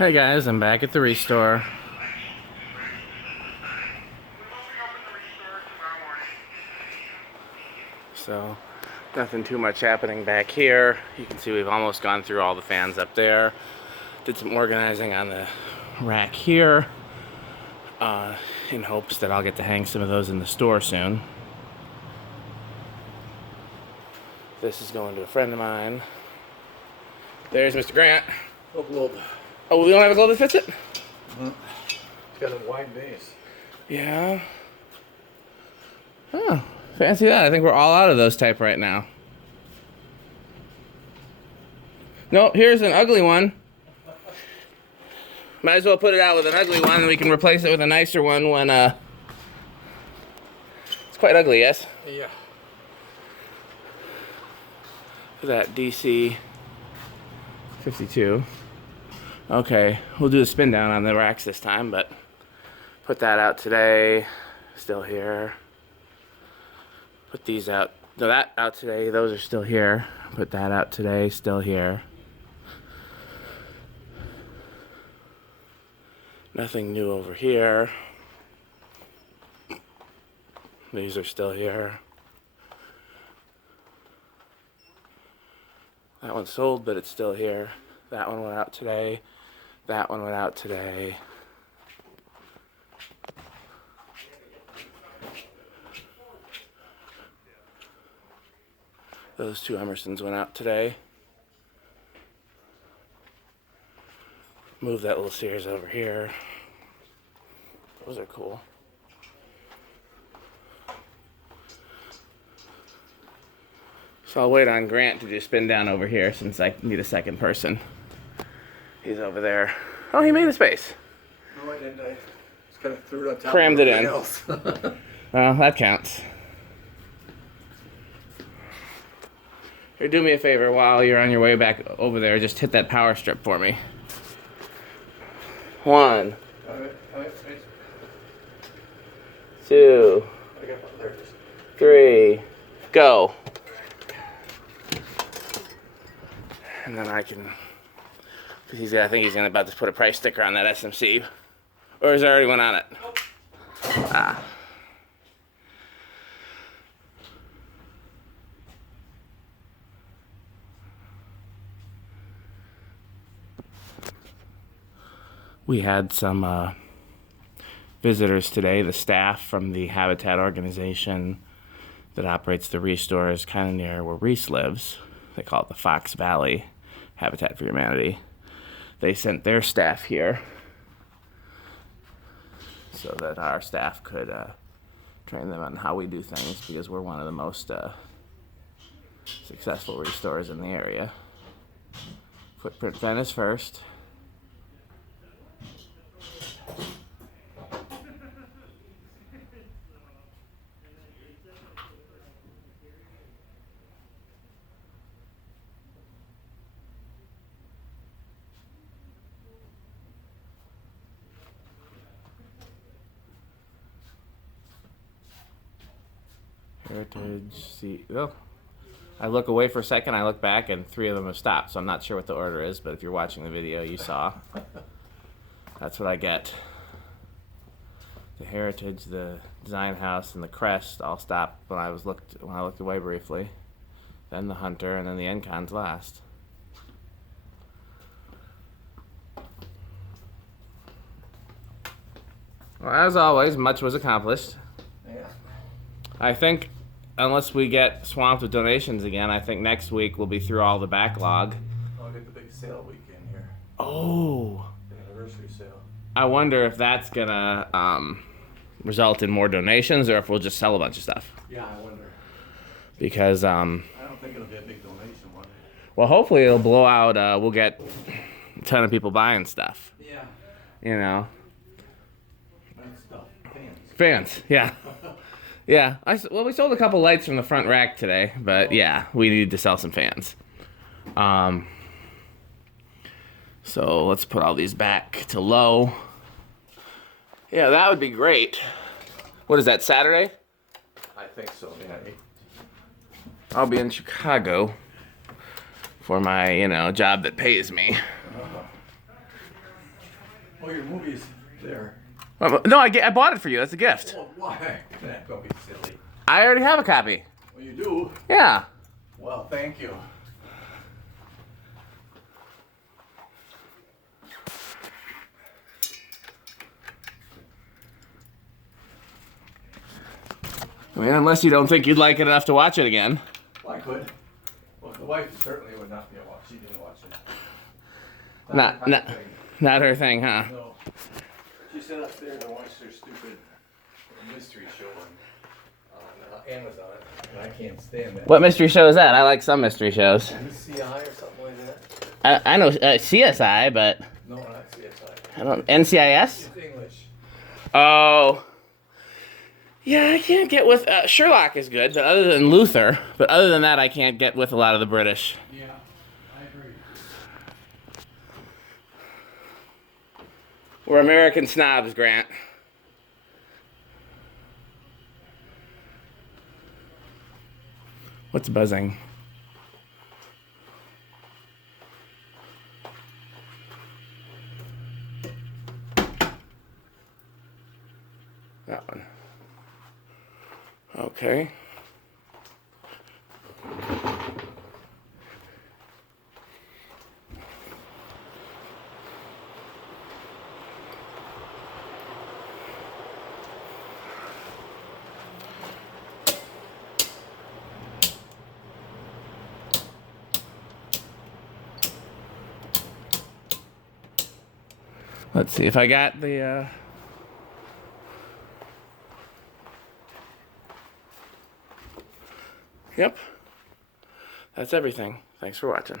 Hey guys, I'm back at the restore. So, nothing too much happening back here. You can see we've almost gone through all the fans up there. Did some organizing on the rack here, in hopes that I'll get to hang some of those in the store soon. This is going to a friend of mine. There's Mr. Grant. Oh, globe. Oh, we don't have a globe that fits it? It's got a wide base. Yeah. Oh, fancy that. I think we're all out of those type right now. No, here's an ugly one. Might as well put it out with an ugly one and we can replace it with a nicer one when, it's quite ugly, yes? Yeah. That DC 52. Okay, we'll do a spin down on the racks this time, but put that out today. Still here. Put these out. No, that out today. Those are still here. Put that out today. Still here. Nothing new over here. These are still here. That one sold, but it's still here. That one went out today. That one went out today. Those two Emersons went out today. Move that little Sears over here. Those are cool. So I'll wait on Grant to do spin down over here since I need a second person. He's over there. Oh, he made a space. No, I didn't. I just kind of threw it on top. Crammed of it in. else. Well, that counts. Here, do me a favor while you're on your way back over there. Just hit that power strip for me. 1, 2, 3, go. And then I can, because I think he's about to put a price sticker on that SMC. Or is there already one on it? Nope. Ah. We had some visitors today. The staff from the Habitat organization that operates the restore is kind of near where Reese lives. They call it the Fox Valley Habitat for Humanity. They sent their staff here so that our staff could train them on how we do things, because we're one of the most successful restores in the area. Footprint fence first. Heritage, see, oh, I look away for a second, I look back, and 3 of them have stopped, so I'm not sure what the order is, but if you're watching the video, you saw. That's what I get. The Heritage, the Design House, and the Crest all stopped when I looked away briefly. Then the Hunter, and then the Encon's last. Well, as always, much was accomplished. Yeah. I think, unless we get swamped with donations again, I think next week we'll be through all the backlog. I'll get the big sale weekend here. Oh. The anniversary sale. I wonder if that's gonna result in more donations, or if we'll just sell a bunch of stuff. Yeah, I wonder. Because I don't think it'll be a big donation one. well, hopefully it'll blow out. We'll get a ton of people buying stuff. Yeah. You know. That's stuff. Fans, yeah. Yeah, well, we sold a couple lights from the front rack today, but yeah, we need to sell some fans. So let's put all these back to low. Yeah, that would be great. What is that, Saturday? I think so, yeah. I'll be in Chicago for my, job that pays me. Oh, your movie's there. No, I bought it for you. That's a gift. Well, why? That don't be silly. I already have a copy. Well, you do? Yeah. Well, thank you. I mean, unless you don't think you'd like it enough to watch it again. Well, I could. Well, the wife certainly would not be a watch. She didn't watch it. Not her thing, huh? No. She sat upstairs and watched her stupid mystery show on Amazon, and I can't stand that. What mystery show is that? I like some mystery shows. NCI or something like that? I know CSI, but No, not CSI. I don't. NCIS? It's English. Oh. Yeah, I can't get with Sherlock is good, but other than Luther, but other than that, I can't get with a lot of the British. Yeah, I agree. We're American snobs, Grant. What's buzzing? That one. Okay. Let's see if I got the Yep. That's everything. Thanks for watching.